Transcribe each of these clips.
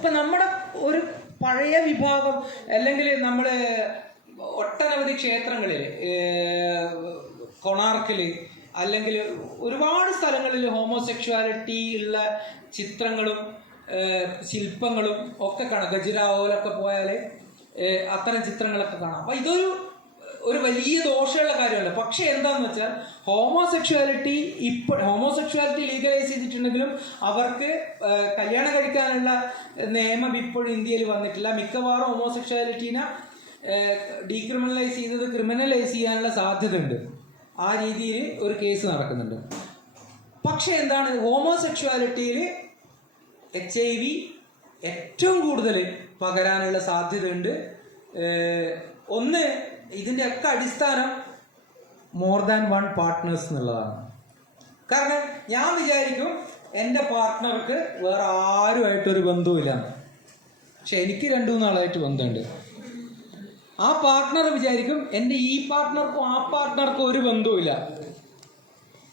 ഇപ്പം നമ്മുടെ ഒരു പഴയ വിഭാഗം അല്ലെങ്കിൽ നമ്മൾ ഒട്ടനവധി ക്ഷേത്രങ്ങളിൽ കൊണാർക്കിൽ അല്ലെങ്കിൽ ഒരുപാട് സ്ഥലങ്ങളിൽ ഹോമോസെക്ഷുവാലിറ്റി ഉള്ള ചിത്രങ്ങളും ശില്പങ്ങളും ഒക്കെ കാണാം. ഖജുരാഹോയിലൊക്കെ പോയാൽ അത്തരം ചിത്രങ്ങളൊക്കെ കാണാം. അപ്പം ഒരു വലിയ ദോഷമുള്ള കാര്യമല്ല. പക്ഷെ എന്താണെന്ന് വെച്ചാൽ ഹോമോസെക്ഷുവാലിറ്റി ലീഗലൈസ് ചെയ്തിട്ടുണ്ടെങ്കിലും അവർക്ക് കല്യാണം കഴിക്കാനുള്ള നിയമം ഇപ്പോഴും ഇന്ത്യയിൽ വന്നിട്ടില്ല. മിക്കവാറും ഹോമോസെക്ഷുവാലിറ്റീനെ ഡീക്രിമിനലൈസ് ചെയ്തത് ക്രിമിനലൈസ് ചെയ്യാനുള്ള സാധ്യതയുണ്ട്. ആ രീതിയിൽ ഒരു കേസ് നടക്കുന്നുണ്ട്. പക്ഷെ എന്താണ്, ഹോമോസെക്ഷുവാലിറ്റിയിൽ HIV ഏറ്റവും കൂടുതൽ പകരാനുള്ള സാധ്യതയുണ്ട്. ഒന്ന്, ഇതിൻ്റെ ഒക്കെ അടിസ്ഥാനം മോർ ദാൻ വൺ പാർട്ട്നേഴ്സ് എന്നുള്ളതാണ്. കാരണം ഞാൻ വിചാരിക്കും എൻ്റെ പാർട്ട്ണർക്ക് വേറെ ആരുമായിട്ടൊരു ബന്ധവുമില്ല, പക്ഷെ എനിക്ക് 2-3 ആളായിട്ട് ബന്ധമുണ്ട്. ആ പാർട്ട്ണർ വിചാരിക്കും എൻ്റെ ഈ പാർട്ട്ണർക്കും ആ പാർട്ട്ണർക്കും ഒരു ബന്ധവുമില്ല,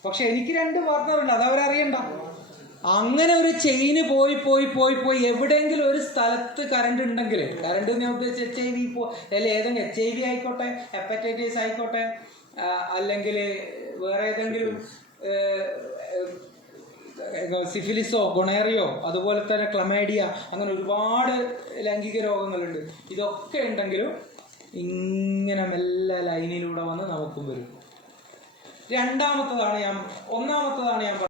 പക്ഷെ എനിക്ക് 2 പാർട്ട്ണറുണ്ട്, അതവരറിയണ്ട. അങ്ങനെ ഒരു ചെയിന് പോയി പോയി പോയി പോയി എവിടെയെങ്കിലും ഒരു സ്ഥലത്ത് കറണ്ട് ഉണ്ടെങ്കിൽ, കറണ്ട് ഞാൻ ഉദ്ദേശിച്ച് HIV അല്ലെങ്കിൽ ഏതെങ്കിലും HIV ആയിക്കോട്ടെ, ഹെപ്പറ്റൈറ്റിസ് ആയിക്കോട്ടെ, അല്ലെങ്കിൽ വേറെ ഏതെങ്കിലും സിഫിലിസോ ഗൊണേറിയോ അതുപോലെ തന്നെ ക്ലമൈഡിയ, അങ്ങനെ ഒരുപാട് ലൈംഗിക രോഗങ്ങളുണ്ട്. ഇതൊക്കെ ഉണ്ടെങ്കിലും ഇങ്ങനെ മെല്ലെ ലൈനിലൂടെ വന്ന് നമുക്കും വരും. ഒന്നാമത്തതാണ് ഞാൻ